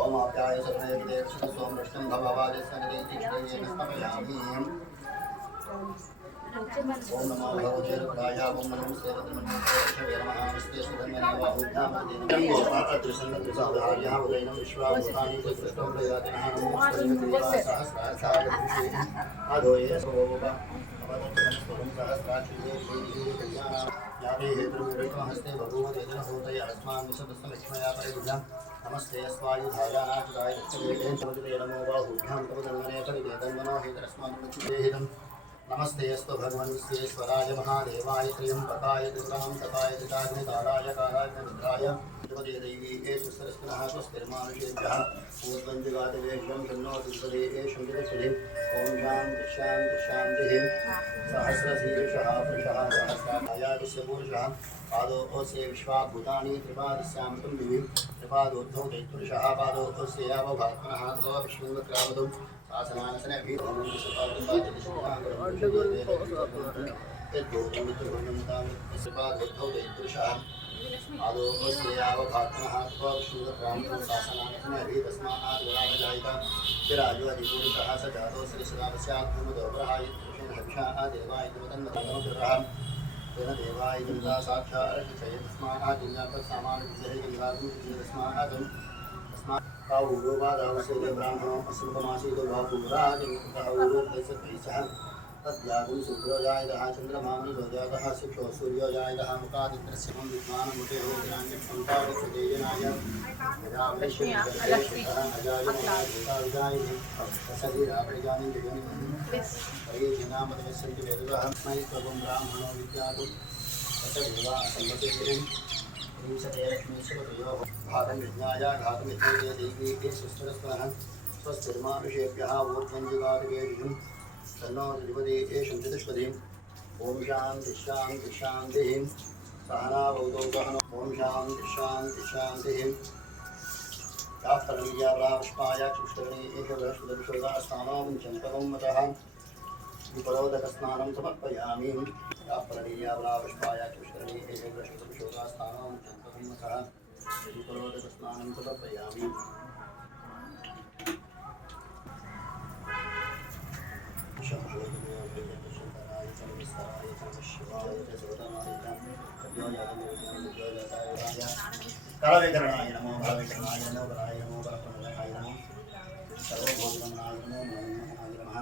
ओम आप्याय सर्वदेवतेभ्यः सोम वृष्टं भववाजस्य निदेतिष्ठेन स्थापयामि। ओम नमो भगवते रुद्राय ओम नमो सेवद्रमणेश्वराय नमः नमस्ते सुधन्वनेवाहुभ्यामदेन गोपात्रसन्नतसाधार्यः उदयनं विश्वाभूतानि चतुष्टं प्रजातिनः नमो सहस्राक्षाय आदोये सोवा अवदत्तमस्तुं सहस्राक्षिये श्रीदेवी याते हेतुर्विष्णुहस्ते बभूवदेन होतय अस्मान् विशदस्तमक्ष्मया परिबुद्धं नमस्ते स्वायुधाया नाचदाय दक्षिणे समजते नमो बाहुभ्यां तपदन्वने परिवेदन्वनो हेतरस्मान् नमस्ते अस्तु भगवन् विश्वेश्वराय महादेवाय त्र्यम्बकाय दुर्गां तपाय दुर्गाग्निकालाय कालाग्निरुद्राय द्रुपदे दैवी एषु सरस्वतः स्वस्तिर्मानुषेभ्यः ऊर्ध्वञ्जगादिवेश्वं शन्नो दुष्पदे एषं जगत्पदे ॐ शान्ति शान्ति शान्तिः सहस्रशीर्षः पुरुषः सहस्रायास्य पुरुषः पादो अस्य विश्वाभूतानि त्रिपादस्यामृतं दिवि त्रिपादोद्धौ दैत्पुरुषः पादो अस्य यावभात्मनः ततो विष्णुवक्रावदौ आसनासने देवाय जनता साक्षात् काऊरोवादावसे ब्राह्मणो असुतमासीतो भापुराजन्मतः तद्यागुं शुक्रोजायतः चन्द्रमामृतो जातः शिक्षो सूर्योजायतः मुखादित्रस्यं विद्वानमुखे होत्राण्यं सन्तावत्सदेयनाय परिजनामदवस्सन्ति वेदः मैत्रवं ब्राह्मणो विद्यातु तथैवा सम्मतेः भागं विज्ञाय घातमित्रे देवी सुस्वरस्वः स्वस्तिर्मानुषेभ्यः ऊर्ध्वञ्जिगादिवेशं तन्नो द्विपदे एषं चतुष्पदीम् ॐ शान्ति शान्ति शान्तिः सहनावतौ सहनो ॐ शान्ति शान्ति शान्तिः याः फलनीयावलापुष्पाय चुष्टगणे एष बृहस्पतिशोदास्थानं चम्पकं मतः विपरोदकस्नानं समर्पयामि याः फलनीयावलापुष्पाय चुष्टगणे एष बृहस्पतिशोदास्थानं चम्पकं मतः विपरोदकस्नानं समर्पयामि कालविकरणाय नमो भाविकरणाय नमो वराय नमो परप्रमदाय नमो सर्वभूतगमनाय नमो मनोन्मोहनाय नमः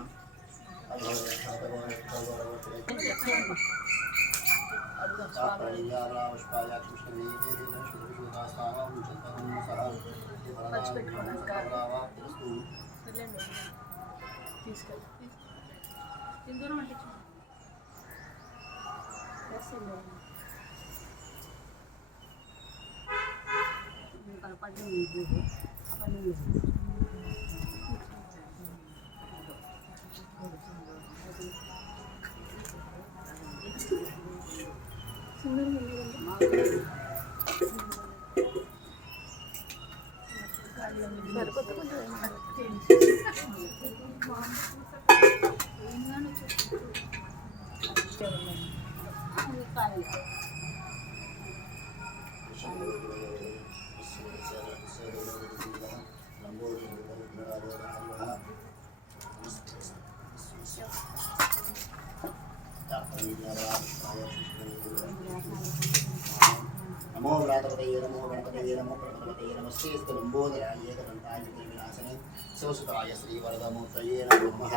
नमो व्रातपतये नमो गणपतये नमो प्रपदपतये नमस्ते स्तुलंबोदराय एकदन्ताय विनाशने शिवसुताय श्रीवरदमूर्तये नमः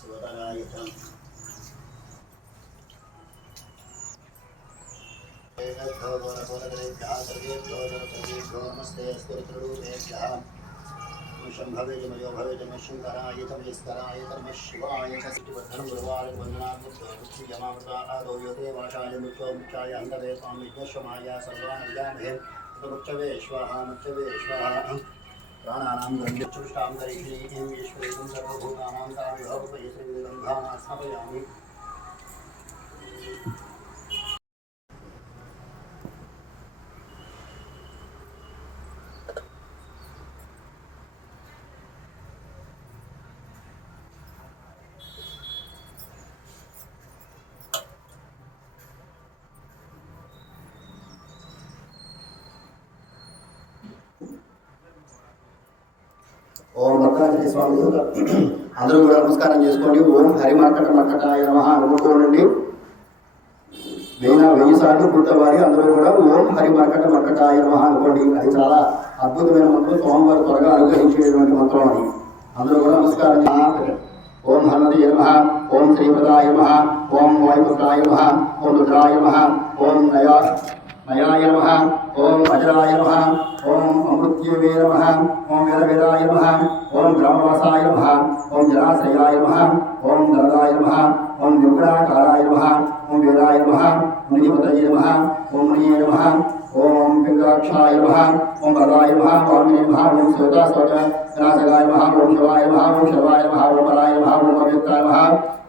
शिवतराय नमस्ते स्तुतिरूपेभ्यः शंभवे जमयो भवे जमशंकराय तमयस्कराय तमः शिवाय सृष्टिवर्धनं गुरुवार वन्दनामृतमृत्युयमामृता आदौ योगे वाशाय मृत्योमुख्याय अन्तवे त्वां विघ्नेश्वमाय सर्वानव्यामहे मुच्चवे स्वाहा प्राणानां गन्धचुष्टां करिष्ये ईश्वरीं सर्वभूतानां तामिभवपये श्रीगन्धानां स्थापयामि ఓం భద్రాచలి స్వామి అందరూ కూడా నమస్కారం చేసుకోండి. ఓం హరి మర్కట మర్కటాయ నమః అనుకోండి. 1000 సార్లు పూర్తవ్వాలి. అందరూ కూడా ఓం హరి మర్కట మర్కటాయ నమః అనుకోండి. అది చాలా అద్భుతమైన మంత్రం. స్వామివారు త్వరగా అనుగ్రహించేటువంటి మంత్రం అని అందరూ కూడా నమస్కారం. ఓం హనుమతే నమః, ఓం శ్రీప్రదాయ నమః, ఓం వాయుపుత్రాయ నమః, ఓం రుద్రాయ నమః, ఓం నయాయ నమః, ఓం అజరాయ నమః, ఓం అమృత్యవే నమః, ఓం వేదవేదాయ నమః, ఓం గ్రామవాసాయ నమః, ఓం జలాశ్రయాయ నమః, ఓం దరదాయ నమః, ఓం నిర్గుణాకారాయ నమః, ఓం వేదాయ నమః, మునిపతయే నమః, ఓం మునియే నమః, ఓం పింగాక్షాయ నమః, ఓం వరదాయ నమః, వామినే నమః, ఓం శ్వేతాస్వత వినాశకాయ నమః, ఓం శివాయ నమః, ఓం శర్వాయ నమః, ఓం పరాయ నమః, ఓం అవ్యక్తాయ నమః,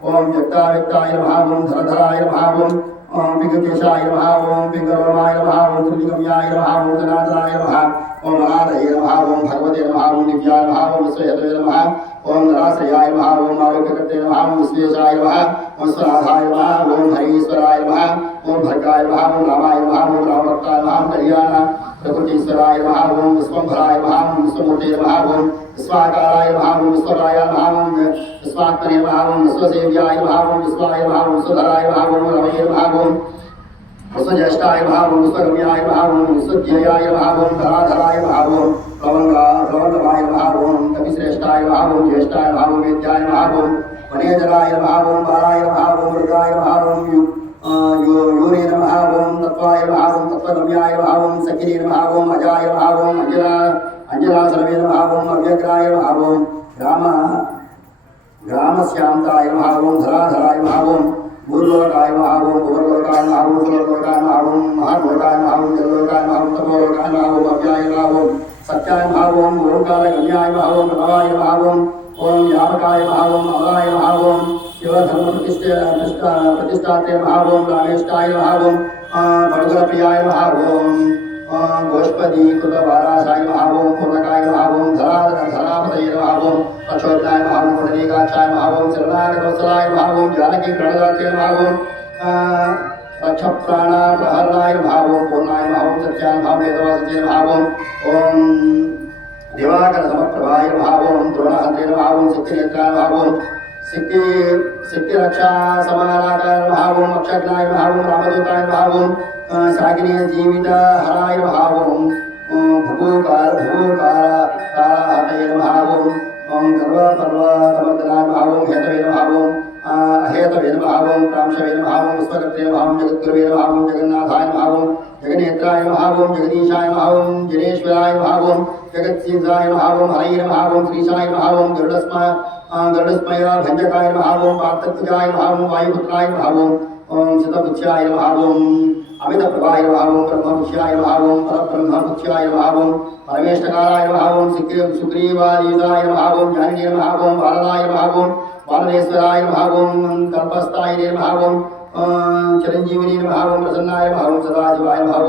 ఓం వ్యక్తావ్యక్తాయ నమః, ఓం ధరధరాయ నమః, ఓం పింగకేశాయ నమః, ఓం పింగవర్మాయ నమః, ఓం త్రిలింగమ్యాయ నమః, ఓం జనార్దనాయ నమః, ఓం అనాథయే నమః, ఓం భగవతే నమః, ఓం దివ్యాయ నమః, ఓం విశ్వహేతవే నమః, ఓం నరాశ్రయాయ నమః, ఓం ఆరోగ్యకర్తే నమః, ఓం విశ్వేశాయ నమః, ఓం స్వనాథాయ నమః, ఓం హరీశ్వరాయ నమః, ఓం భర్గాయ నమః, ఓం రామాయ నమః, ఓం రామభక్తాయ నమః, ఓం కళ్యాణ ప్రకృతీశ్వరాయ నమః, ఓం విశ్వంభరాయ నమః, ఓం విశ్వమూర్తే నమః, ఓం విశ్వాకారాయ నమః, ఓం విశ్వరాయ నమః, ఓం విశ్వాత్మనే నమః, ఓం విశ్వసేవ్యాయ నమః, ఓం విశ్వాయ నమః, ఓం విశ్వధరాయ నమః, ఓం రమయే నమః, ఓం విశ్వజ్యేష్ఠాయ నమః, ఓం విశ్వగమ్యాయ నమః, ఓం విశ్వధ్యేయాయ నమః, ఓం ధరాధరాయ నమః, ఓం ప్లవంగమాయ నమః, ఓం కవిశ్రేష్ఠాయ నమః, ఓం జ్యేష్ఠాయ నమః, ఓం వేద్యాయ నమః, ఓం వనేజరాయ నమః, ఓం బాలాయ నమః, ఓం మృగాయ నమః, ఓం యూనే నమః, ఓం తత్వాయ నమః, ఓం తత్వగమ్యాయ నమః, ఓం సఖినే నమః, ఓం అజాయ నమః, ఓం అంజనాసనవే నమః, ఓం అవ్యగ్రాయ నమః, ఓం గ్రామశ్యాంతాయ నమః, ఓం ధరాధరాయ నమః, ఓం భూర్లోకాయ నమః, ఓం భువర్లోకాయ నమః, ఓం సువర్లోకాయ నమః, ఓం మహాలోకాయ నమః, ఓం జలలోకాయ నమః, ఓం తపోలోకాయ నమః, ఓం అవ్యాయ నమః, ఓం సత్యాయ నమః, ఓం ఓంకారగమ్యాయ నమః, ఓం ప్రణవాయ నమః, ఓం వ్యాపకాయ నమః, ఓం అమలాయ నమః, ఓం శివధర్మ ప్రతిష్టాతే నమః, ఓం రామేష్టాయ నమః, ఓం పడుగులప్రియాయ నమః, ఓం గోష్పదీకృతవారాసాయ నమః, ఓం పూర్ణకాయ నమః, ఓం ధరాపతయే నమః, ఓం అక్షోభ్యాయ నమః, ఓం పుండరీకాక్షాయ నమః, ఓం శరణాగతవత్సలాయ నమః, ఓం జానకీ ప్రణదాత్రే నమః, ఓం రక్షప్రాణప్రహరణాయ నమః, ఓం పూర్ణాయ నమః, ఓం సత్యాయ నమః, వేదవాసతే నమః, ఓం దివాకర సమప్రభాయ నమః, ఓం ద్రోణహంత్రే నమః, ఓం శక్తినేత్రాయ నమః, ఓం శక్తిరక్షా సమానాకాయ నమః, ఓం అక్షగ్నాయ నమః, ఓం రామదూతాయ నమః, ఓం సాగినే జీవిత హరాయ నమః, ఓం భూకారహతయే నమః, ఓం గర్వపర్వతమర్దనాయ నమః, ఓం హేతవే నమః, ఓం అహేతవే నమః, ఓం ప్రాంశవే నమః, ఓం విశ్వకర్తే నమః, ఓం జగద్గురవే నమః, ఓం జగన్నాథాయ నమః, ఓం జగనేత్రాయ నమః, ఓం జగదీశాయ నమః, ఓం జనేశ్వరాయ నమః, ఓం జగత్సీంద్రాయ నమః, ఓం హరయే నమః, ఓం శ్రీశాయ నమః, ఓం గరుడస్మయ భంజకాయ నమః, ఓం పార్థత్వజాయ నమః, ఓం వాయుపుత్రాయ నమః, ఓం శతపుత్యాయ నమః, ఓం అమితప్రభాయ నమః, ఓం బ్రహ్మపుత్యాయ నమః, ఓం పరబ్రహ్మపుత్యాయ నమః, ఓం పరమేష్టకారాయ నమః, ఓం సుగ్రీవాదీతాయ నమః, ఓం జ్ఞానినే నమః, ఓం బాలనాయ నమః, ఓం బాలనేశ్వరాయ నమః, ఓం కల్పస్థాయినే నమః, ఓం చిరంజీవినే నమః, ఓం ప్రసన్నాయ నమః, ఓం సదాశివాయ నమః,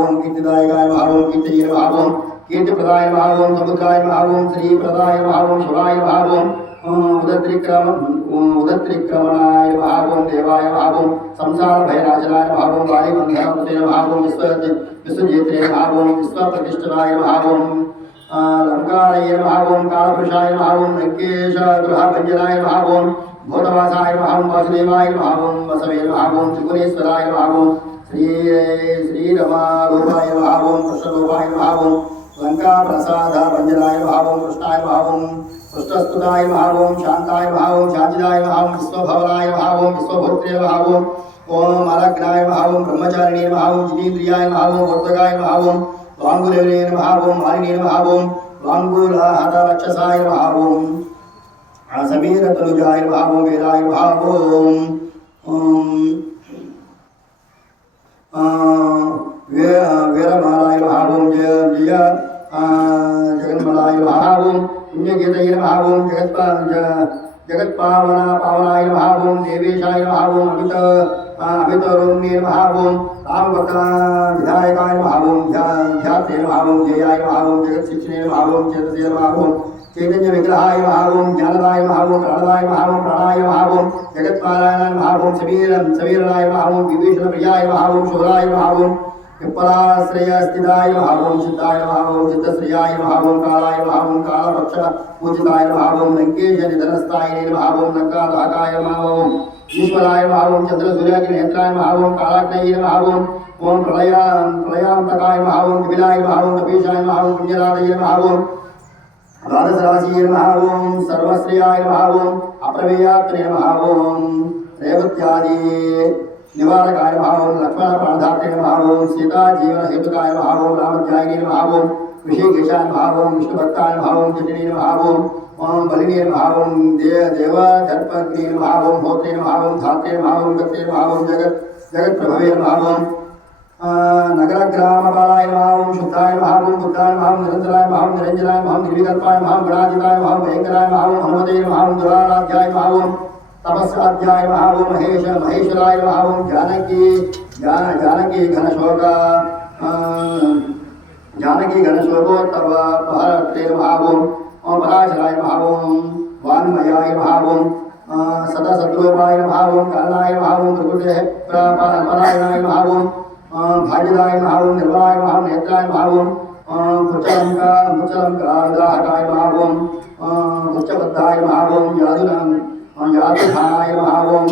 ఓం కీర్తిదాయకాయ నమః, ఓం కీర్తయే నమః, ఓం కీర్తిప్రదాయ నమః, ఓం సముద్రాయ నమః, ఓం శ్రీప్రదాయ నమః, ఓం శివాయ నమః, ఓం ఉదత్రిక్రమణాయ నమః, ఓం దేవాయ నమః, ఓం సంసార భయనాశనాయ నమః, ఓం వాయుబంధనపతే నమః, ఓం విశ్వజేత్రే నమః, ఓం విశ్వప్రతిష్ఠితాయ నమః, ఓం లంకారయే నమః, ఓం కాలపురుషాయ నమః, ఓం లంకేశ గృహభంజనాయ నమః, ఓం భూతవాసాయ నమః, ఓం వాసుదేవాయ నమః, ఓం వసవే నమః, ఓం త్రిపురేశ్వరాయ నమః, ఓం శ్రీరమారూపాయ నమః, ఓం కృష్ణరూపాయ నమః, ఓం లంకా ప్రసాద భంజనాయ నమః, ఓం కృష్ణాయ నమః, ఓం కృష్ణస్తుతాయ నమః, ఓం శాంతాయ నమః, ఓం శాంతిదాయ నమః, ఓం విశ్వభవనాయ నమః, ఓం విశ్వభోక్త్రే నమః, ఓం అలగ్నాయ నమః, ఓం బ్రహ్మచారిణే నమః, ఓం జితేంద్రియాయ నమః, ఓం వర్ధకాయ నమః, ఓం వాంగులవే నమః, ఓం మాలినే నమః, ఓం వాంగులహతరక్షసాయ నమః, ఓం సమీరతనుజాయ నమః, ఓం వేదాయ నమః, ఓం వీరమాలాయ నమః, ఓం జయ జగన్మలాయ నమః, ఓం పుణ్యగీతయే నమః, ఓం జగత్పావనాయ నమః, ఓం దేవేశాయ నమః, ఓం అమితరోమ్నే నమః, ఓం రామభక్త విధాయకాయ నమః, ఓం ధ్యాతే నమః, ఓం జయాయ నమః, ఓం జగత్శిక్షణే నమః, ఓం చేతసే నమః, ఓం చైతన్య విగ్రహాయ నమః, ఓం జ్ఞానదాయ నమః, ఓం ప్రాణదాయ నమః, ఓం ప్రాణాయ నమః, ఓం జగత్పాలాయ నమః, ఓం సమీరాయ నమః, ఓం విభీషణ ప్రియాయ నమః, ఓం శూరాయ నమః, ఓం पिप्पलाश्रयस्थिताय नमः ओम सिद्धाय नमः ओम सिद्धश्रियाय नमः ओम कालाय नमः ओम कालभक्ष पूजिताय नमः ओम लंकेश निधनस्थाय नमः ओम लंकाधाकाय नमः ओम ईश्वराय नमः ओम चंद्रसूर्याग्निनेत्राय नमः ओम कालाग्नये नमः ओम प्रलयांतकाय नमः ओम विलाय नमः ओम कपीशाय नमः ओम पुण्यराधये नमः ओम द्वादशराशिये नमः ओम सर्वश्रियाय नमः ओम अप्रमेयात्मने नमः ओम रेवत्यादि निवारकाय नमः ओम लक्ष्मण प्राणधात्रे नमः ओम सीता जीवन हेतुकाय नमः ओम रामध्यायिने नमः ओम ऋषिकेशाय नमः ओम विष्णुभक्ताय नमः ओम जटिने नमः ओम बलिने नमः ओम देवदर्पग्ने नमः ओम होत्रे नमः ओम धात्रे नमः ओम गत्रे नमः ओम जगत्प्रभवे नमः ओम नगरग्रामपालाय नमः ओम शुद्धाय नमः ओम बुद्धाय नमः ओम निरंजनाय नमः ओम निरंजनाय नमः ओम निर्विकल्पाय नमः ओम गणाधिताय नमः ओम भयंकराय नमः ओम हनुमते नमः ओम दुराराध्याय नमः ओम तपस्साध्याय नमः ओम महेश्वराय नमः ओम जानकी घनशोकोत्तपहर्त्रे नमः ओम पराशराय नमः ओम वान्मयाय नमः ओम सतशत्रुपाय नमः ओम करणाय नमः ओम त्रिपुटे परायणाय नमः ओम भाग्यदाय नमः ओम निर्मलाय नमः ओम नेत्राय नमः ओम पुच्छलंकादाहकाय नमः ओम पुच्छबद्धाय नमः ओम यातुधानाय नमः ओम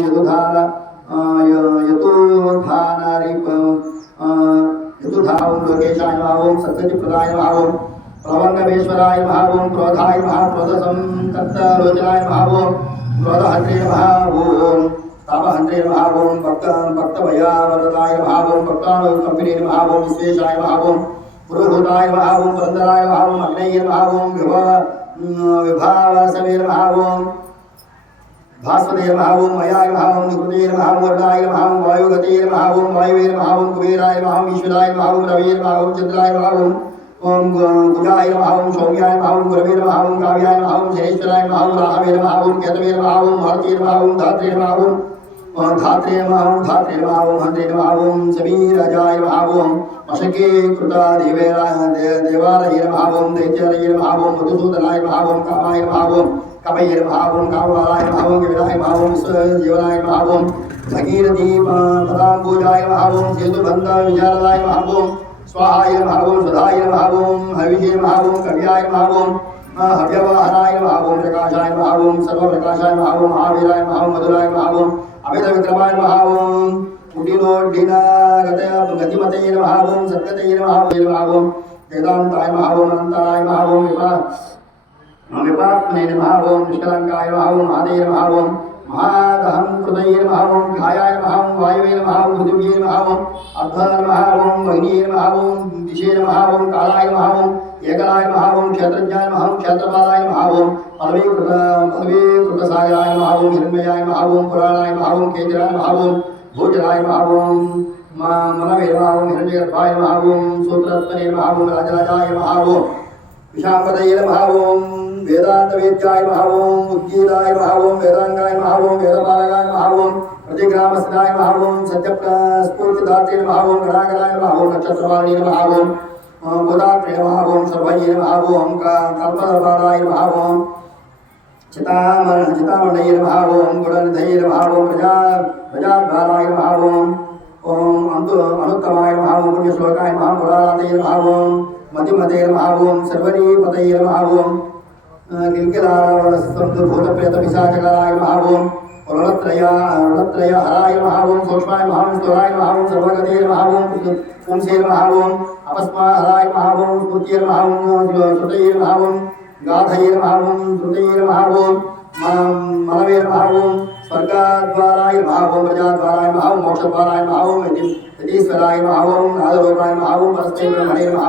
यतुधाओं लोकेशाय नमः ओम सत्यप्रदाय नमः ओम प्लवंगमेश्वराय नमः ओम क्रोधाय नमः क्रोधसंकत्तलोचनाय नमः ओम क्रोधहन्त्रे नमः ओम तापहन्त्रे नमः ओम भक्तभयावरदाय नमः ओम भक्तानुकम्पिने नमः ओम विश्वेशाय नमः ओम पुरोहिताय नमः ओम पुरन्दराय नमः ओम अग्नये नमः ओम विभावसवे नमः ओम भास्वते नमः ओम मयाय नमः ओम निकृते नमः ओम वर्णाय नमः ओम वायुगते नमः ओम वायुवे नमः ओम कुबेराय नमः ओम ईश्वराय नमः ओम रवये नमः ओम चंद्राय नमः ओम कुजाय नमः ओम सौम्याय नमः ओम गुरवे नमः ओम काव्याय नमः ओम शनेश्वराय नमः ओम राहवे नमः ओम केतवे नमः ओम भारते नमः ओम धात्रे नमः ओम धात्रे नमः ओम हन्त्रे नमः ओम समीराजाय नमः ओम अशके कृता देवालये नमः ओम दैत्यालये नमः ओम मधुसूदनाय नमः ओम कामाय नमः ओम कपये नमः ओम कामवालाय नमः ओम विलाय नमः ओम जीवनाय नमः ओम भगीरथी पदाम्बुजाय नमः ओम सेतुबन्ध विचारदाय नमः ओम स्वाहाय नमः ओम सदाय नमः ओम हविषे नमः ओम कव्याय नमः ओम हव्यवाहनाय नमः ओम प्रकाशाय नमः ओम सर्वप्रकाशाय नमः ओम महावीराय नमः ओम मधुराय नमः ओम अमितविक्रमाय नमः ओम गतिमते नमः ओम सद्गते नमः ओम वेदान्ताय नमः ओम अनन्ताय नमः ओम विपात्मने नमः ओम निष्कलंकाय नमः ओम महादेव नमः ओम महादहं कृतये नमः ओम घायाय नमः ओम वायुवे नमः ओम पृथिव्ये नमः ओम अर्धाय नमः ओम वहिनीये नमः ओम दिशे नमः ओम कालाय नमः ओम एकलाय नमः ओम क्षेत्रज्ञाय नमः ओम क्षेत्रपालाय नमः ओम पल्लवीकृतसागराय नमः ओम हिरण्मयाय नमः ओम पुराणाय नमः ओम केतराय नमः ओम भोजराय नमः ओम मनवे नमः ओम हिरण्यगर्भाय नमः ओम सूत्रत्मने नमः ओम राजराजाय नमः ओम विशाम्पतये नमः ओम वेदान्तवेद्याय नमः ओम उद्गीताय नमः ओम वेदांगाय नमः ओम वेदपालकाय नमः ओम प्रतिग्रामस्थिताय नमः ओम सत्यस्फूर्तिदात्रे नमः ओम गणागणाय नमः ओम नक्षत्रवाणी नमः ओम गोदात्रे नमः ओम सर्वये नमः ओम कल्पपालाय नमः ओम चितामणये नमः ओम गुणनिधये नमः ओम प्रजाद्वाराय नमः ओम अनुत्तमाय नमः ओम पुण्यश्लोकाय नमः ओम गुणानाथये नमः ओम मतिमते नमः ओम सर्वरीपतये नमः ओम किल्किलारवरस्तंभूतप्रेतपिशाचकाराय नमः ओम ऋणत्रय हराय नमः ओम सूक्ष्माय नमः ओम स्थूलाय नमः ओम सर्वगते नमः ओम पुंसे नमः ओम अपस्माहराय नमः ओम स्फूर्तये नमः ओम श्रुतये नमः ओम गाधये नमः ओम श्रुतये नमः ओम मनवे नमः ओम स्वर्गद्वाराय नमः ओम प्रजाद्वाराय नमः ओम मोक्षद्वाराय नमः ओम यतीश्वराय नमः ओम नादरूपाय नमः ओम परस्ते ब्रह्मणे नमः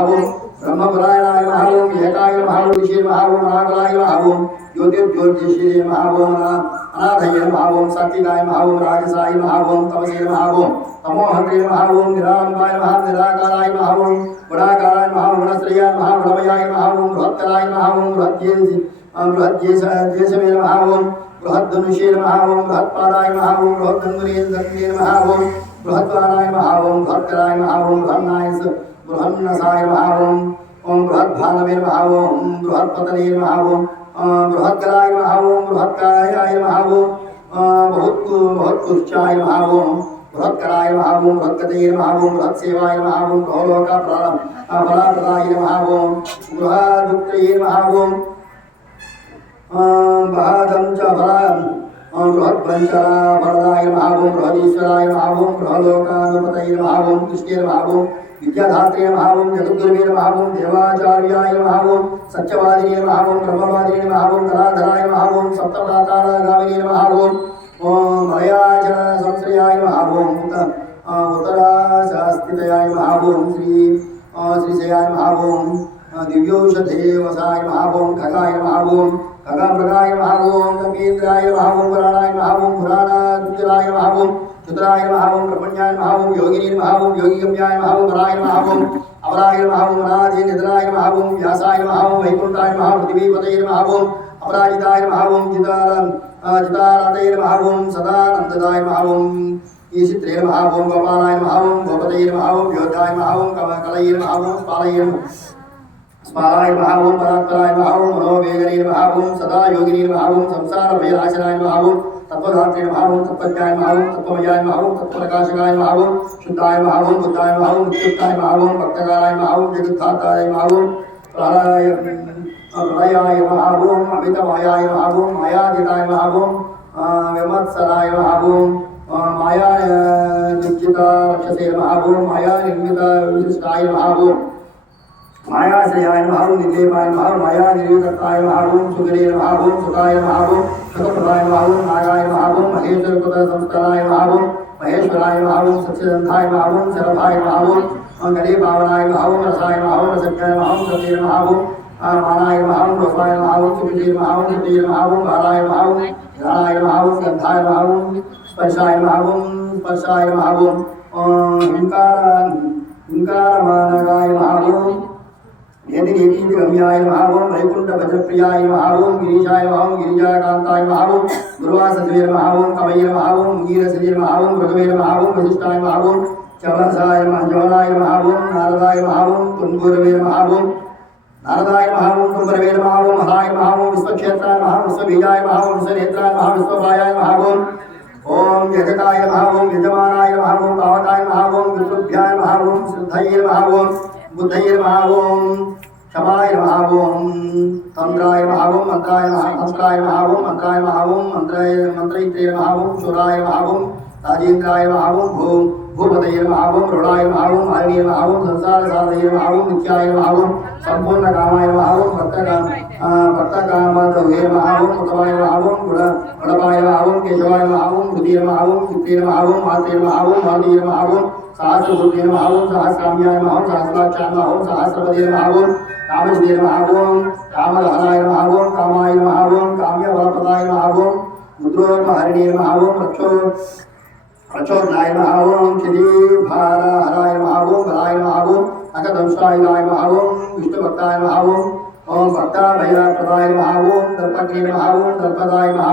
ओम ब्रह्मपुराणाय नमः ओम एकाय नमः ओम ऋषि नमः ओम नागलाय नमः ओम ज्योतिर्ज्योतिषी नमः ओम अनाथये नमः ओम सात्विकाय नमः ओम राजसाय नमः ओम तमसे नमः ओम तमोहन्त्रे नमः ओम निरालम्बाय नमः निराकाराय नमः ओम गुणाकाराय नमः ओम गुणश्रेयाय नमः ओम गुणमयाय नमः ओम बृहत्तराय नमः ओम बृहद्देशमे नमः ओम बृहद्धनुषे नमः ओम बृहत्पादाय नमः ओम बृहद्धनुरेन्द्रने नमः ओम बृहद्वाराय नमः ओम बृहत्कराय नमः ओम बृहन्नसाय नमः ओम बृहद्भानवे नमः ओम बृहत्पतने नमः ओम बृहत्कराय नमः ओम बृहत्कायाय नमः ओम बहुत्पुष्टाय नमः ओम बृहत्कराय नमः ओम बृहत्कतये नमः ओम बृहत्सेवाय नमः ओम गौलोक फलप्रदाय नमः ओम बृहदुक्तये नमः ओम बहदं च फलं बृहद्वंचरा फलदाय नमः ओम बृहदीश्वराय नमः ओम बृहलोकानुपतये नमः ओम कृष्णे नमः ओम विद्याधात्रे नमः ओम जगद्गुरुवे नमः ओम देवाचार्याय नमः ओम सत्यवादिने नमः ओम ब्रह्मवादिने नमः ओम कलाधराय नमः ओम सप्तपातालगामिने नमः ओम मलयाचल संश्रयाय नमः ओम उत्तराशास्तितयाय नमः ओम श्रीशयाय नमः ओम दिव्यौषधेवसाय नमः ओम खगाय नमः ओम खगमृगाय नमः ओम गंगेन्द्राय नमः ओम पुराणाय नमः ओम पुराणाय नमः ओम चतुराय नमः ओम प्रपन्याय नमः ओम योगिनी नमः ओम योगिगम्याय नमः ओम वराय नमः ओम अमराय नमः ओम अनादि निधनाय नमः ओम व्यासाय नमः ओम वैकुंठाय नमः ओम पृथ्वीपतये नमः ओम अपराजिताय नमः ओम जितारातये नमः ओम सदानंददाय नमः ओम ईशित्रे नमः ओम गोपालाय नमः ओम गोपतये नमः ओम योद्धाय नमः ओम कलये नमः ओम स्माराय नमः ओम परात्पराय नमः ओम मनोवेगने नमः ओम सदा योगिनी नमः ओम संसार भयनाशनाय नमः ओम तत्वधात्रे नमः ओम तत्वज्ञाय नमः ओम तत्वमयाय नमः ओम तत्वप्रकाशकाय नमः ओम शुद्धाय नमः ओम बुद्धाय नमः ओम नित्युक्ताय नमः ओम भक्तकाराय नमः ओम जगद्धाताय नमः ओम प्रलयाय नमः ओम अमितमायाय नमः ओम मायादिताय नमः ओम विमत्सराय नमः ओम माया निश्चित रक्षसे नमः ओम माया निर्मित विशिष्टाय नमः ओम मायाश्रयाय नमः ओम निर्लेपाय नमः ओम माया निर्विकर्ताय नमः ओम सुखदे नमः ओम सुखाय नमः ओम सुखप्रदाय नमः ओम नागाय नमः ओम महेश्वरपद संस्थानाय नमः ओम महेश्वराय नमः ओम सच्चिदंताय नमः ओम शरभाय नमः ओम गणे पावनाय नमः ओम रसाय नमः ओम रसज्ञाय नमः ओम सत्ये नमः ओम मानाय नमः ओम रोपाय नमः ओम सुखदे नमः ओम सत्ये नमः ओम बालाय नमः ओम ज्ञानाय नमः ओम गंधाय नमः ओम स्पर्शाय नमः ओम स्पर्शाय नमः ओम हिंकारमानगाय नमः ओम यदि नीति गम्याय नमः ओम वैकुंठ भजप्रियाय नमः ओम गिरीशाय नमः ओम गिरिजाकांताय नमः ओम दुर्वासदेवे नमः ओम कवये नमः ओम मुगीरसदेवे नमः ओम भगवे नमः ओम वशिष्ठाय नमः ओम चवरसाय नमः जवनाय नमः ओम नारदाय नमः ओम तुम्बुरवे नमः ओम नारदाय नमः ओम तुम्बुरवे नमः ओम हराय नमः ओम विश्वक्षेत्राय नमः ओम विश्वबीजाय नमः ओम विश्वनेत्राय नमः विश्वपायाय नमः ओम यजकाय नमः ओम यजमानाय नमः ओम पावकाय नमः ओम विद्रुभ्याय नमः ओम श्रद्धये नमः ओम बुद्धये नमः ओम क्षमाय नमः ओम तंद्राय नमः ओम मंत्राय नमः ओम मंत्राय नमः ओम मंत्रयित्रे नमः ओम शूराय नमः ओम राजेन्द्राय नमः ओम भूपतये नमः ओम रुणाय नमः ओम हरिणे नमः ओम संसार साधये नमः ओम नित्याय नमः ओम संपूर्ण कामाय नमः ओम भक्तकामतवे नमः ओम उत्तमाय नमः ओम गुणपाय नमः ओम केशवाय नमः ओम बुद्धि नमः ओम चित्ते नमः ओम माते नमः ओम माते नमः ओम सहस्रबुद्धे नमः ओम सहस्राम्याय नमः ओम सहस्राक्षाय नमः ओम सहस्रपदे नमः ओम कामश्री नमः ओम कामदहनाय नमः ओम कामाय नमः ओम काम्यफलप्रदाय नमः ओम मुद्रोपहरिणे नमः ओम रक्षोज्ञाय नमः ओम क्षितिभारहराय नमः ओम बलाय नमः ओम अकदंष्टाय नमः ओम विष्णुभक्ताय नमः ओम भक्ताभयप्रदाय नमः ओम दर्पग्ने नमः ओम दर्पदाय नमः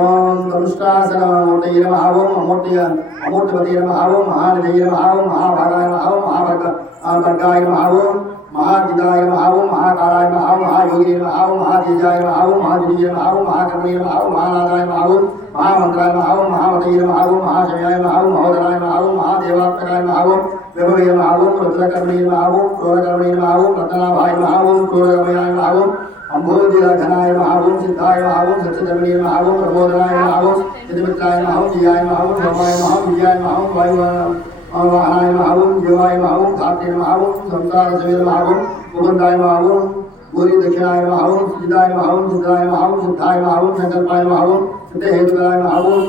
ओम दंष्टासनमूर्तये नमः ओम अमूर्तपते नमः ओम महानिधये नमः ओम महाभागाय नमः ओम महावर्गाय नमः ओम महादिदाय नमः ओम महाकालाय नमः ओम महायोगिने नमः ओम महातेजाय नमः ओम महादिव्ये नमः ओम महाकर्मणे नमः ओम महानादाय नमः ओम महामंत्राय नमः ओम महामतये नमः ओम महाशयाय नमः ओम महोदराय नमः ओम महादेवात्मकाय नमः ओम विभवे नमः ओम रुद्रकर्मणे नमः ओम क्रोरकर्मणे नमः ओम रत्नाभाय नमः ओम क्रोरगमयाय नमः ओम अम्भोजिघनाय नमः ओम सिद्धाय नमः ओम सच्चिदमणे नमः ओम प्रबोधनाय नमः ओम सिद्धिमित्राय नमः ओम जियाय नमः ओम धर्माय नमः ओम विजयाय नमः ओम वाहनाय नमः ओम जीवाय नमः ओम धात्रे नमः ओम संसार सवे नमः ओम मुकुंदाय नमः ओम भूरि दक्षिणाय नमः ओम सिद्धाय नमः ओम सिद्धाय नमः ओम सिद्धाय नमः ओम संकल्पाय नमः ओम सिद्धहेतुकाय नमः ओम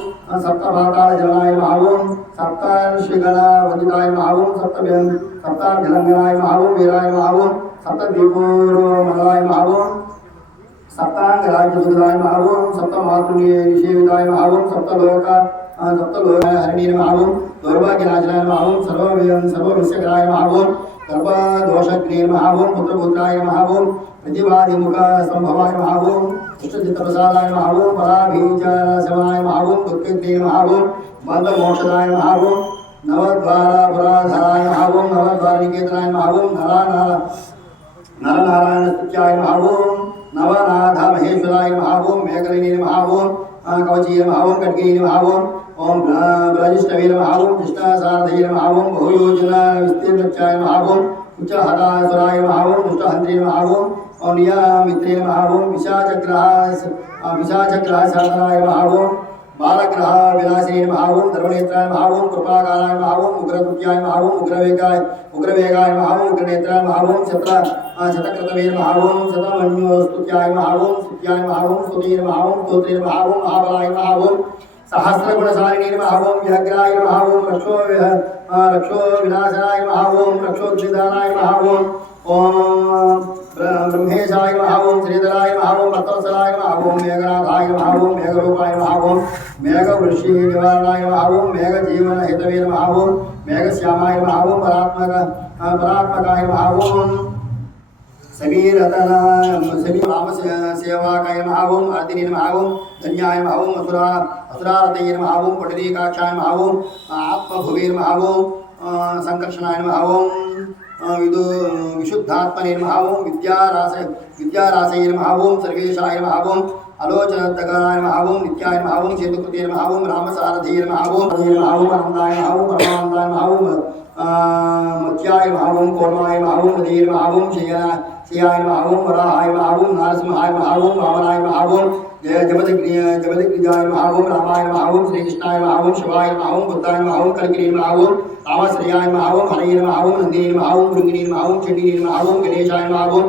सप्तभाताय जनाय नमः ओम सप्तर्षिगणवन्दिताय नमः ओम सप्ताभ्यलंघनाय नमः ओम वीराय नमः ओम सप्तद्वीपोर्मंडलाय नमः ओम सप्तांगराज्यसुदाय नमः ओम सप्तमातृसेविताय नमः ओम सप्तलोक हरिणे नमः ओम दुर्भाग्यनाशनाय नमः ओम सर्वविषयकराय नमः ओम सर्वदोषग्ने नमः ओम पुत्रपुत्राय नमः ओम प्रतिवादिमुखस्तंभवाय नमः ओम इष्टचित्तप्रसादाय नमः ओम पराभीचारशमनाय नमः ओम दुःखग्ने नमः ओम बन्धमोक्षदाय नमः ओम नवद्वारपुराधराय नमः ओम नवद्वारनिकेतनाय नमः ओम नरनारायणस्तुत्याय नमः ओम नवनाथ महेश्वराय नमः ओम मेघलिने नमः ओम कवचीय नमः ओम खड्गिने नमः ओम वरिष्ठवे नमः ओं कृष्णसारथये नमः ओं बहुयोजना विस्तीर्णचाय नमः ओं उच्चहतासुराय नमः ओं दुष्टहन्त्रे नमः ओं नियामित्रे नमः ओं विशाचग्रहसाधनाय नमः ओं बालग्रह विनाशिने नमः ओं धर्मनेत्राय नमः ओं कृपाकाराय नमः ओं उग्रतुत्याय नमः ओं उग्रवेगाय नमः ओं उग्रनेत्राय नमः ओं शतक्रतवे नमः ओं शतमन्योस्तुत्याय नमः ओं स्तुत्याय नमः ओं स्तुते नमः ओं स्तोत्रे नमः ओं महाबलाय नमः ओं सहस्रगुणशालिने नमः ओं व्याघ्राय नमः ओं रक्षो विनाशनाय नमः ओं रक्षोद्विदानाय नमः ओं ब्रह्मेशाय नमः ओं श्रीधराय नमः ओं भक्तवत्सलाय नमः ओं मेघनाथाय नमः ओं मेघरूपाय नमः ओं मेघवृषिनिवारणाय नमः ओं मेघजीवनहेतवे नमः ओं मेघश्यामाय नमः ओं परात्मकाय नमः ओं सभी राम सेवाकाय नमः ओं आरतिने नमः ओं धन्याय नमः ओं असुरारतये नमः ओं पुंडरीकाक्षाय नमः ओं आत्मभुवे नमः ओं संकर्षणाय नमः ओं विशुद्धात्मने नमः ओं विद्यारासये नमः ओं सर्वेशाय नमः ओं आलोचनतकाराय नमः ओं नित्याय नमः ओं चेतुकृते नमः ओं रामसारथये नमः ओं आनन्दाय नमः ओं परमानन्दाय नमः ओं मत्याय नमः ओं कौर्माय नमः ओं नदीय नमः ओं श्रियाय नमः ओं वराहाय नमः ओं नारसिंहाय नमः ओं वामनाय नमः ओं जगदग्निजाय नमः ओं रामाय नमः ओं श्रीकृष्णाय नमः ओं शिवाय नमः ओं बुद्धाय नमः ओं कल्किने नमः ओं रामश्रेयाय नमः ओं हरये नमः ओं नन्दिने नमः ओं भृङ्गिने नमः ओं चण्डिने नमः ओं गणेशाय नमः ओं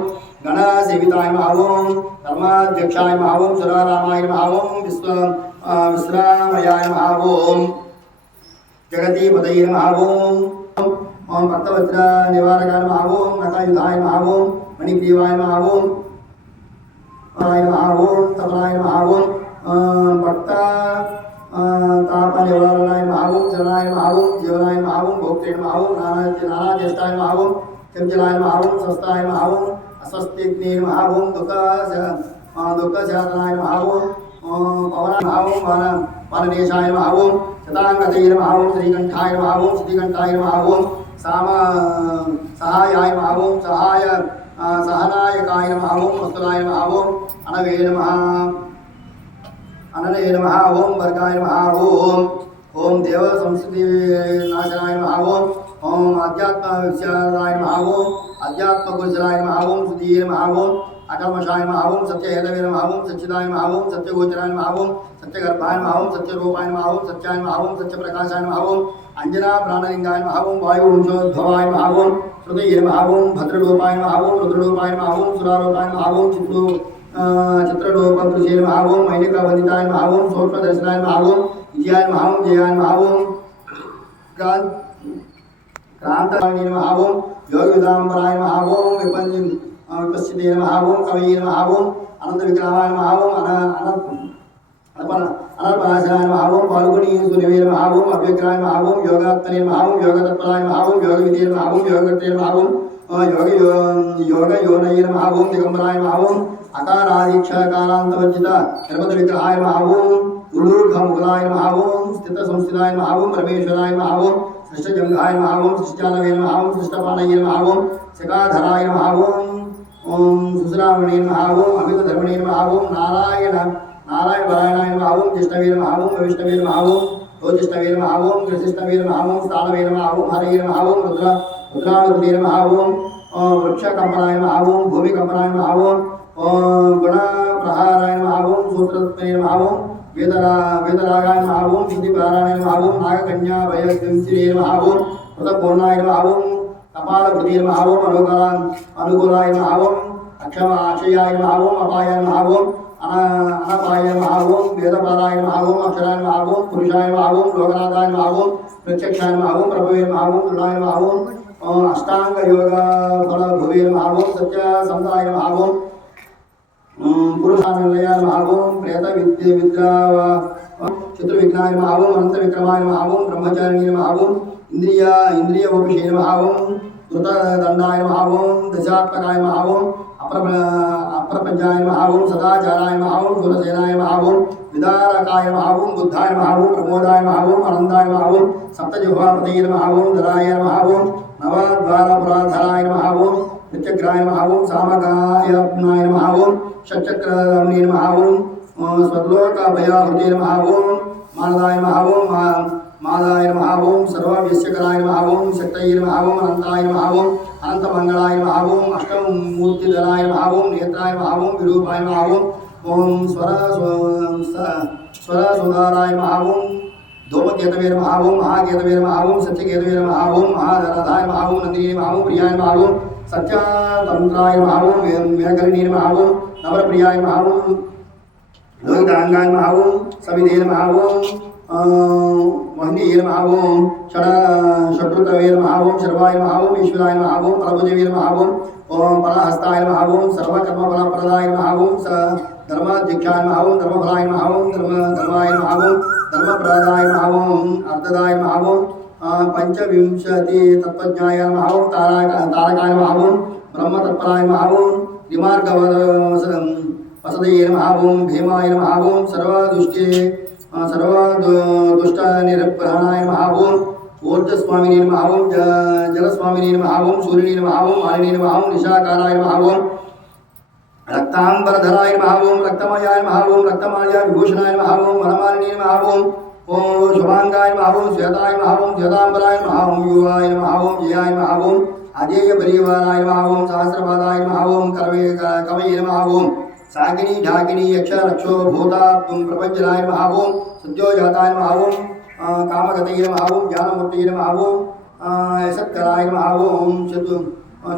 गणसेविताय नमः ओं धर्माध्यक्षाय नमः ओं सुरारामाय नमः ओं विश्रामयाय नमः ओं जगतीपतये नमः ओं भक्तवज्र निवारकाय नमः ओं नखयुधाय नमः ओं मणिग्रीवाय नमः ओं नमः ओं तपनाय नमः ओं भक्त ताप निवारणाय नमः ओं शरणाय नमः ओं जीवनाय नमः ओं भोक्त्रे नमः ओं नानाज्येष्ठाय नमः ओं चञ्चलाय नमः ओं स्वस्थाय नमः ओं अस्वस्तिग्ने नमः ओं दुःखशातनाय नमः ओं पवनाय नमः ओं वानदेशाय नमः ओं शताङ्गतये नमः ओं श्रीकण्ठाय नमः ओं श्रीकण्ठाय नमः ओं सहायाय नमः ओं सहनायकाय नमः ओं वस्तुलाय नमः ओं अनवे नमः ओं वर्गाय नमः ओं देव संस्कृति नाशनाय नमः ओं अध्यात्म विशारदाय नमः ओं अध्यात्म गुरुजलाय नमः ओं सुधीय नमः ओं अकल्मषाय नमः ओं सत्यहेतवे नमः ओं सच्चिदाय नमः ओं सत्यगोचराय नमः ओं सत्यगर्भाय नमः ओं सत्यरूपाय नमः ओं सत्याय नमः ओं सत्यप्रकाशाय नमः ओं अंजना प्राणलिंगाय नमः ओं वायुवंशोद्भवाय नमः ओं श्रुतये नमः ओं भद्ररूपाय नमः ओं रुद्ररूपाय नमः ओं सुरारूपाय नमः ओं चित्ररूपदृशे नमः ओं मैनिकवन्दिताय नमः ओं सूक्ष्मदर्शनाय नमः ओं विजयाय नमः ओं जयाय नमः ओं क्रान्तकारिणे नमः ओं योगविदाम्बराय नमः ओं विपश्चिते नमः ओं कवये नमः ओं अनन्तविक्रमाय नमः ओं अनर्पणाशनाय नमः ओं फाल्गुनी सुनिवे नमः ओं अव्यग्राय नमः ओं योगात्मने नमः ओं योगतत्पराय नमः ओं योगविधे नमः ओं योगकर्त्रे नमः ओं योगयोनये नमः ओं दिगम्बराय नमः ओं अकारादीक्षकारान्तवर्जित निर्मतविग्रहाय नमः ओं उलूर्घमुगलाय नमः ओं स्थितसंस्थिताय नमः ओं परमेश्वराय नमः ओं सृष्टजङ्घाय नमः ओं सृष्टानवे नमः ओं सृष्टपाणये नमः ओं शकाधराय नमः ओं सुसुरामणे नमः ओं अमितधर्मणे नमः ओं नारायणपरायणाय नमः ओं जिष्णवे नमः ओं वैष्णवे नमः ओं ज्योतिष्णवे नमः ओं कृष्णवे नमः ओं स्थानवे नमः ओं हरये नमः ओं रुद्रावृते नमः ओं वृक्षकम्पनाय नमः ओं भूमिकम्पनाय नमः ओं गुणप्रहाराय नमः ओं सूत्रत्मने नमः ओं वेदरागाय नमः ओं सिद्धिपारायणाय नमः ओं नागकन्याभयसिंचिने नमः ओं कृतपूर्णाय नमः ओं कपालभृते नमः ओं अनुकूलाय नमः ओं अक्षयाय नमः ओं अपायाय नमः ओं अनपाय नमः ओं वेदपाराय नमः ओं अक्षराय नमः ओं पुरुषाय नमः ओं लोकनाथाय नमः ओं प्रत्यक्षाय नमः ओं प्रभवे नमः ओं दृढाय नमः ओं अष्टाङ्गयोगफलभुवे नमः ओं सत्यसन्दाय नमः ओं पुरुषानिलयाय नमः ओं प्रेतविद्या चित्रविघ्नाय नमः ओं अनन्तविक्रमाय नमः ओं ब्रह्मचारिणे नमः ओं इन्द्रियोपशे नमः ओं धृतदण्डाय नमः ओं दशात्मकाय नमः ओं अप्रपञ्चाय नमः ओं सदाचाराय नमः ओं सुरसेनाय नमः ओं विदारकाय नमः ओं बुद्धाय नमः ओं प्रमोदाय नमः ओं आनन्दाय नमः ओं सप्तजिह्वापतये नमः ओं दराय नमः ओं नवद्वारपुराधराय नमः ओं नित्यग्राय नमः ओं सामगायनाय नमः ओं षट्चक्रधाम्ने नमः ओं स्वलोकभयाहृते नमः ओं मानदाय नमः ओं मादाय नमः ओम सर्वव्यस्यकराय नमः ओम शक्तये नमः ओम अनंताय नमः ओम अनंतमंगलाय नमः ओम अष्टमूर्तिधराय नमः ओम नेत्राय नमः ओम विरूपाय नमः ओम स्वरसुधाराय नमः ओम धूमकेतवे नमः ओम महाकेतवे नमः ओम सत्यकेतवे नमः ओम महाधराय नमः ओम नंदिनी नमः ओम प्रियाय नमः ओम सत्यतंत्राय नमः ओम मेघकर्णी नमः ओम नवरप्रियाय नमः ओम लोहितांगाय नमः ओम सविधे नमः ओम मोहिनी नमः ओम षड्रुतवे नमः ओम शर्वाय नमः ओम ईश्वराय नमः ओम प्रभुदेवे नमः ओम परहस्ताय नमः ओम सर्वकर्मफलप्रदाय नमः ओम धर्माध्यक्षाय नमः ओम धर्मफलाय नमः ओम धर्माय नमः ओम धर्मप्रदाय नमः ओम अर्थदाय नमः ओम पंचविंशति तत्त्वज्ञाय नमः ओम तारकाय नमः ओम ब्रह्मतत्पराय नमः ओम वसदये नमः ओम भीमाय नमः ओम सर्वदुष्टनिरप्रहणाय नमः ओम ऊर्जस्वामिने नमः ओम जलस्वामिने नमः ओम सूर्यने नमः ओम मालिने नमः ओम निशाकाराय नमः ओम रक्तांबरधराय नमः ओम रक्तमयाय नमः ओम रक्तमाल्या विभूषणाय नमः ओम वनमालिने नमः ओम शुभांगाय नमः ओम श्वेताय नमः ओम श्वेतांबराय नमः ओम युवाय नमः ओम जयाय नमः ओम अजेय परिवाराय नमः ओम सहस्रपादाय नमः ओम कवये नमः ओम साकिनी ढाकिनी यक्ष रक्षो भूता प्रपंचनाय नमः ओम सद्योजाताय नमः ओम कामगतये नमः ओम ज्ञानमूर्तये नमः ओम सत्कराय नमः ओम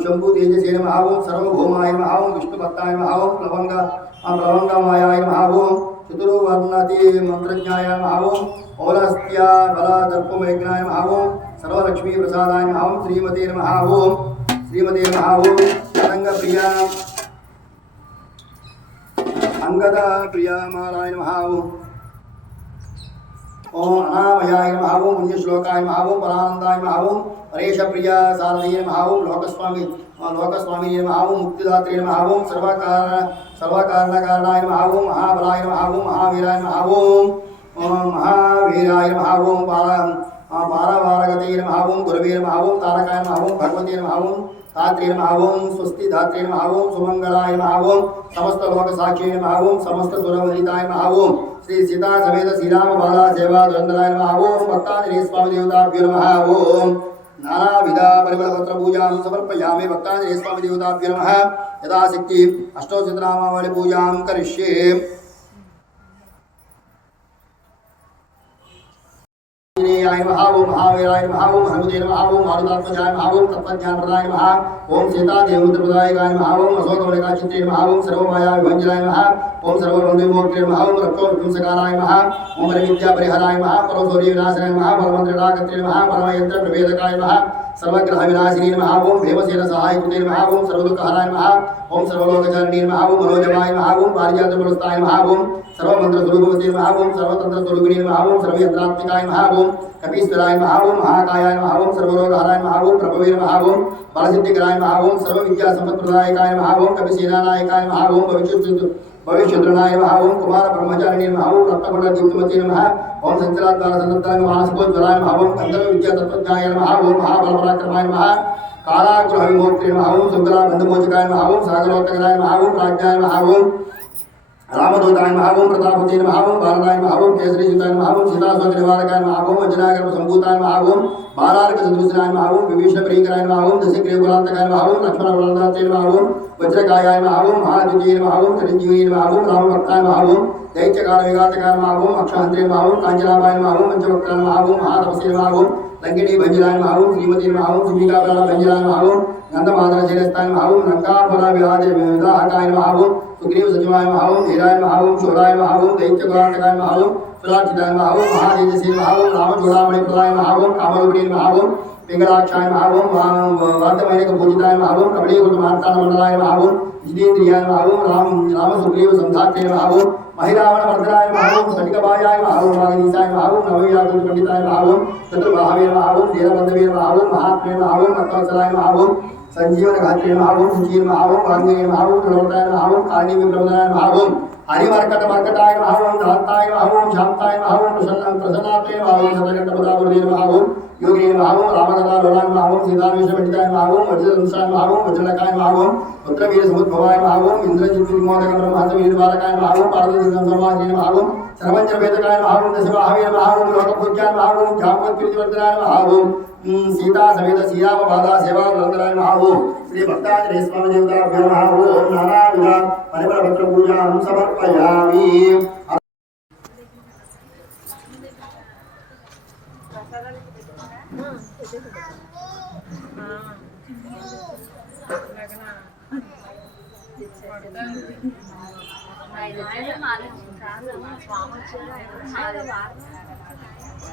शंभु तेजसे नमः ओम सर्वभौमाय नमः ओम विष्णुभक्ताय नमः ओम प्लवंगमायाय नमः ओम चतुर्वर्णति मंत्रज्ञाय नमः ओम औलस्त्य बलदर्पमेघ्नाय नमः ओम सर्वलक्ष्मी प्रसादाय नमः ओम श्रीमते नमः ओम तदंगप्रिया अंगद प्रियमालाय नमः ओम अनामयाय नमः ओम पुण्यश्लोकाय नमः ओम परानंदाय नमः ओम परेश प्रिय सारदये नमः ओम लोकस्वामिने नमः ओम मुक्तिदात्रे नमः ओम सर्वकारणकारणाय नमः ओम महाबलाय नमः ओम महावीराय नमः ओम महावीराय नमः ओम पारवारगतये नमः ओम गुरवे नमः ओम तारकाय नमः ओम भगवते नमः ओम धात्रे नमः ओम स्वस्ति धात्रे नमः ओम सुमंगलाय नमः ओम समस्त लोक साक्षी नमः ओम समस्त सुरवलिताय नमः ओम श्री सीता समेत श्रीराम बाला सेवा धुरंधराय नमः ओम भक्तांजलि स्वामी देवताभ्यो नमः ओम नानाविध परिमलपत्र पूजां समर्पयामि भक्तांजलि स्वामी देवताभ्यो नमः यथाशक्ति अष्टोत्तरनामावली पूजां करिष्ये आय नमः ओम महावीराय नमः ओम हनुमते नमः ओम मारुतात्मजाय नमः ओम तत्त्वज्ञानप्रदाय नमः ओम सीता देवमुद्रप्रदायकाय नमः ओम अशोकवलिकाचित्रे नमः ओम सर्वमाया विभञ्जनाय नमः ओम सर्वबन्धुविमोक्षे नमः ओम रक्षोविध्वंसकाराय नमः ओम परिविद्यापरिहराय नमः परमसूर्यविनाशाय नमः परमन्त्रणाकर्त्रे नमः परमयन्त्रप्रभेदकाय नमः सर्वग्रहविनाशिने नमः ओम भीमसेन सहायकृते नमः ओम सर्वदुःखहराय नमः ओम सर्वलोकचारिणे नमः ओम मनोजवाय नमः ओम पारिजातपुरस्ताय नमः ओम सर्वमन्त्रस्वरूपवते नमः ओम सर्वतन्त्रस्वरूपिणे नमः ओम सर्वयन्त्रात्मिकाय नमः ओम कपीश्वराय नमः ओम महाकायाय नमः ओम सर्वरोगहराय नमः ओम प्रभवे नमः ओम बलसिद्धिकराय नमः ओम सर्वविद्यासम्पत्प्रदायकाय नमः ओम कपिसेनानायकाय नमः ओम भविष्यद्रणाय नमः ओम कुमार ब्रह्मचारिणे नमः ओम रत्नकुण्डदीप्तिमते नमः ओम संचलाद्वारसन्दत्तमानसकोज्ज्वलाय नमः ओम गन्धर्वविद्यातत्त्वज्ञाय नमः ओम महाबलपराक्रमाय नमः कालागृहविमोक्त्रे नमः ओम सुन्दराबन्धमोचकाय नमः ओम सागरोत्तराय नमः ओम प्राज्ञाय नमः ओम रामदूताय नमः ओम प्रतापते नमः ओम बालनाय नमः ओम केसरीयुताय नमः ओम सीतास्वनिवारकाय नमः ओम अजनागर्भसम्भूताय नमः ओम बालार्कसदृशनाय नमः ओम विभीषणप्रियकराय नमः ओम दशग्रीवकुलान्तकाय नमः ओम लक्ष्मणवरदाते नमः ओम वज्रकायाय नमः ओम महाद्वितीय नमः ओम चिरञ्जीवी नमः ओम रामभक्ताय नमः ओम दैत्यकालविघातकाय नमः ओम अक्षान्त्रे नमः ओम काञ्चनाभाय नमः ओम पंचवक्त्राय नमः ओम महातपसे नमः ओम लंकिनी भंजनाय नमः ओम श्रीमती नमः ओम सुमिकाप्राण भंजनाय नमः ओम गन्धमादनशिरस्ताय नमः ओम लङ्काफलविहारविदाहकाय नमः ओम सुग्रीव सचिवाय नमः ओम धीराय नमः ओम शूराय नमः ओम दैत्यकुलान्तकाय नमः ओम सुरार्चिताय नमः ओम महातेजसे नमः ओम रामचूडामणिप्रदाय नमः ओम कामरूपिणे नमः ओम पिंगलाक्षाय नमः ओम वार्तमैनिकपूजिताय नमः ओम कबलीकृतमार्ताण्डमण्डलाय नमः ओम जितेन्द्रियाय नमः ओम रामसुग्रीवसन्धात्रे नमः ओम महिरावणवर्धनाय नमः ओम स्फटिकबायाय नमः ओम वागीशाय नमः ओम नवव्याकुलपण्डिताय नमः ओम चतुर्बाहवे नमः ओम धीरबन्धवे नमः ओम महात्मे नमः ओम भक्तवत्सलाय नमः ओम संजीवनघात्रे नमः ओम शुचीर नमः ओम वाग्मिने नमः ओम नरोत्ताय नमः ओम कारणीविप्रबोधनाय नमः ओम हरिमर्कटमर्कटाय नमः ओम दान्ताय नमः ओम शान्ताय नमः ओम प्रसन्नात्रे नमः ओम शतकण्ठपदावृते नमः ओम योगिने नमः ओम रामकथालोलाय नमः ओम सीतावेशपण्डिताय नमः ओम वज्रदंशाय नमः ओम वज्रनकाय नमः ओम पुत्रवीरसमुद्भवाय नमः ओम इंद्रजित्विमोदकब्रह्महंसवीरबालकाय नमः ओम पार्वतीसंसमाजिने नमः ओम सर्वंजन वेदकाय नमः ओम दशवाहवे नमः ओम लोकपूज्याय नमः ओम जामवत कीर्तिवर्धनाय नमः ओम सीता समेत सीराम बाधा सेवा नंदनाय नमः ओम श्री भक्तांजलि स्वामी देवताभ्यो नमः ओम नानाविध परिमल पत्र पूजां समर्पयामि।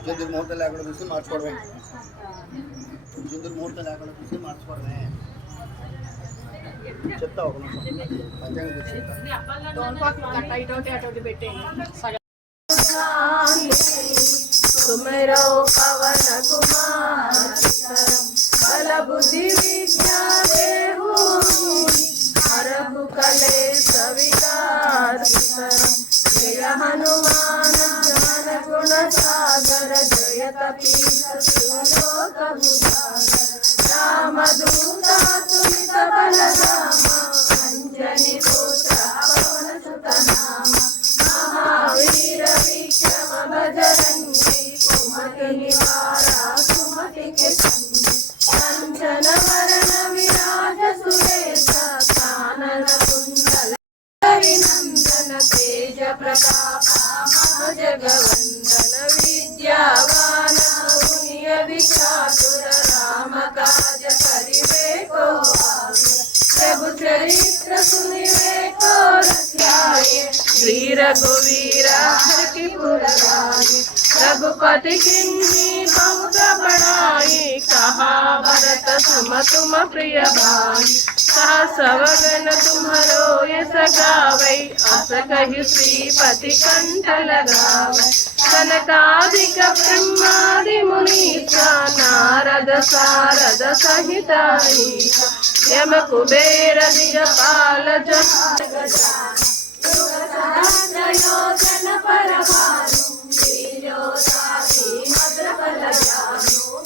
जिंदर मुहूर्त लेकर दूसरे మార్చుకోవడమే जिंदर मुहूर्त लेकर दूसरे మార్చుకోవడమే చెప్తా ఒక నిమిషం పంచాంగం చూసి డోన్ పాక్ కట్ట ఇటోటి పెట్టేయండి सुमेरो पवन कुमार बल बुद्धि विद्या देहु हरहु कलेश विकार जय हनुमान ज्ञान गुण सागर जय कपीस लोक राम दूता तुमित बलरामा अंजनी पुत्र पवन सुत नाम महावीर विक्रम बजरंगी कुमति निवारा सुमति के कंचन वरण विराज सुरेशा कानन कुंडल नंदन तेज प्रताप जगवंदन विद्यावान गुणिय विचातुर राम काज करिवे को प्रभु चरित्र सुनिवे को रख्याए श्री रघुवीर हर की पुरानी रघुपति किन्ही बहुत बड़ाई कहा भरत सम तुम प्रिय भाई सहस वदन तुम्हारो यस गावै अस कहि श्रीपति कंठ लगावै सनकादिक ब्रह्मादि मुनीसा नारद सारद सहित यम कुबेर दिगपाल सहस्रयोजन परभानु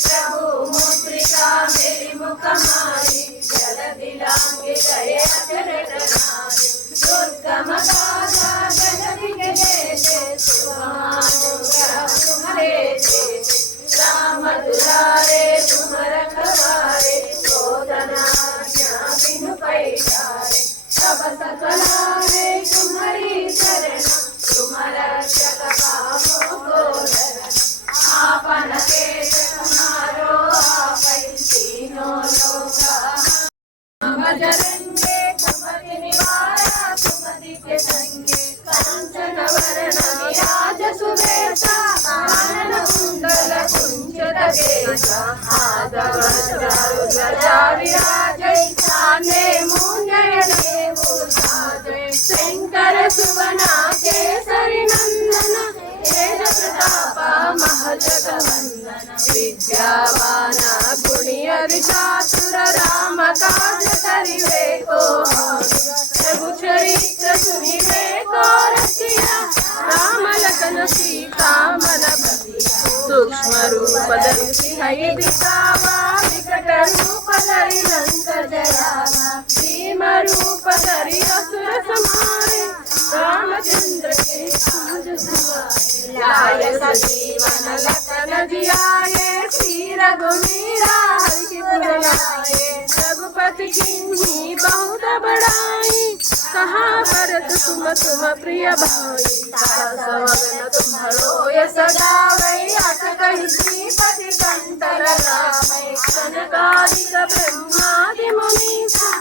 प्रभु मुद्रिका मेरी मुखमारी जल दिलांगे गए अचरज नारी दुर्गम गाजा गजति के देते सुभानुग्रह तुम्हारे देते राम दुलारे तुम रखवारे गोदना बिनु पैठारे सब सकलारे तुम्हारी शरण तुम रक्षक पावो को धरण आपन केश तुम्हारो आपै तीनों लोक भजरंगे कुमति निवारा सुमति के संगे कांचन वरण विराज सुवेशा कानन कुंडल कुंचित केशा आदव ध्वजा विराजै काने मुंजयने भूषाजै शंकर सुवना केसरी नंदन तेज प्रताप महजगवंदन विद्यावान गुणिय विचातुर राम काज करिवे को प्रभु चरित्र सुनिवे को रसिया राम लखन सीता मन बसिया सूक्ष्म रूप धरि सिंह दिखावा विकट रूप धरि लंक जरावा भीम रूप धरि असुर संहारे रामचंद्र के काज सवारे लाय सजीवन लखन जियाए श्री रघुवीरा हरि की पुर लाए रघुपति किन्ही बहुत बड़ाई कहा भरत तुम प्रिय भाई सहस्रवदन तुम्हारो यस गावै अस कहि श्रीपति कंठ लगावै सनकादिक ब्रह्मादि मुनीसा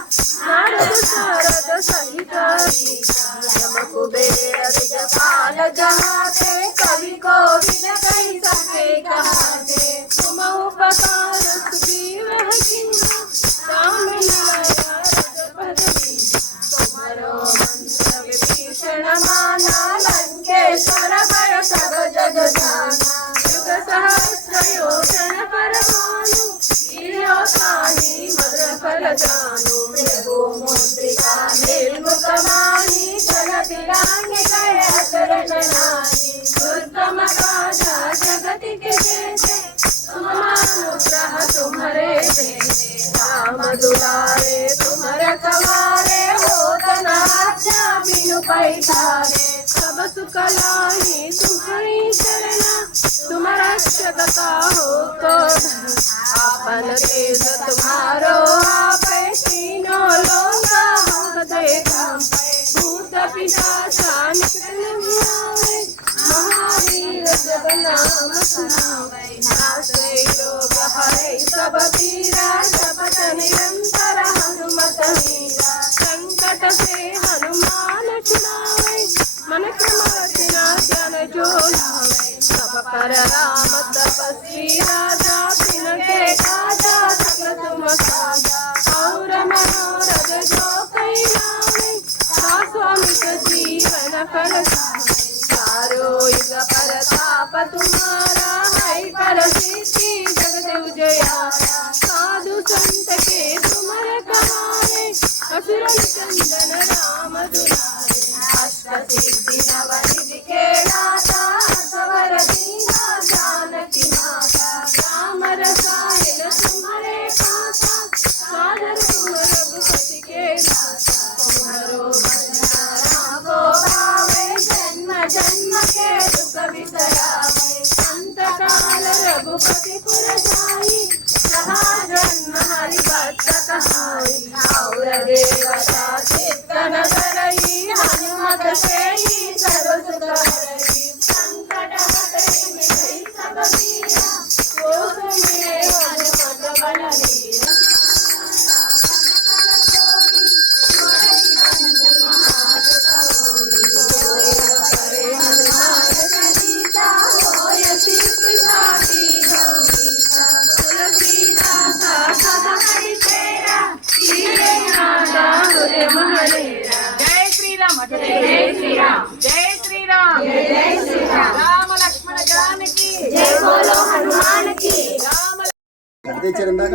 नारद सारद सहित यम कुबेर दिगपाल जहाते कवि कोविद कहि सके कहाते तुम उपकार सुग्रीव किन्हा राम लाया रघुपति तुम्हारो मंत्र विभीषण माना लंकेश्वर भय सब जग जाना युग सहस्र योजन परमानु लील्यो ताहि मधुर फल जानू प्रभु मुद्रिका निर्मुखमानी जल दिलांगे गए अचरज नारी दुर्गम काजा जगति के देते तुम अनुग्रह तुम्हारे देते राम दुलारे तुम रखवारे हो तना बिनु पैठारे सब सुख लाही तुम्हारी चरण तुम रक्षकता हो तो आपन तेज तुम्हारो आप तीनों लोग हम देखा भूत पिशाच महावीर जब नाम सुनावे नासे रोग हरे सब पीरा जपत निरंतर हनुमत वीरा संकट से हनुमान छुड़ावे मन क्रमति न जन जो लावे सब पर राम तपस्वी राजा तिनके काजा सकल तुम साजा और मनोरथ जो कई लावे स्वामी जीवन फल चारो युग परताप तुम्हारा है पर सिद्धि जगत उजया साधु संत के तुमर कहारे असुर चंदन राम दुलारे अष्ट सिद्धि नवनिधि के दाता सवर दीना जानकी माता राम रसायन तुम्हारे पासा सादर तुम रघुपति के दाता तुम्हारो को भावे जन्म जन्म के दुख बिसरावे अंत काल रघुपति पुर जाई जहाँ जन्म हरि भक्त कहाई और देवता चित्तन करई हनुमत सेई सर्व सुख करई संकट हटई मिटई सब पीरा वो सुमिरे हनुमत बलवीरा जय श्री राम जय श्री राम जय श्री राम जय श्री राम राम लक्ष्मण जानकी जय बोलो हनुमान की राम గడితే ఇచ్చారు ఇందాక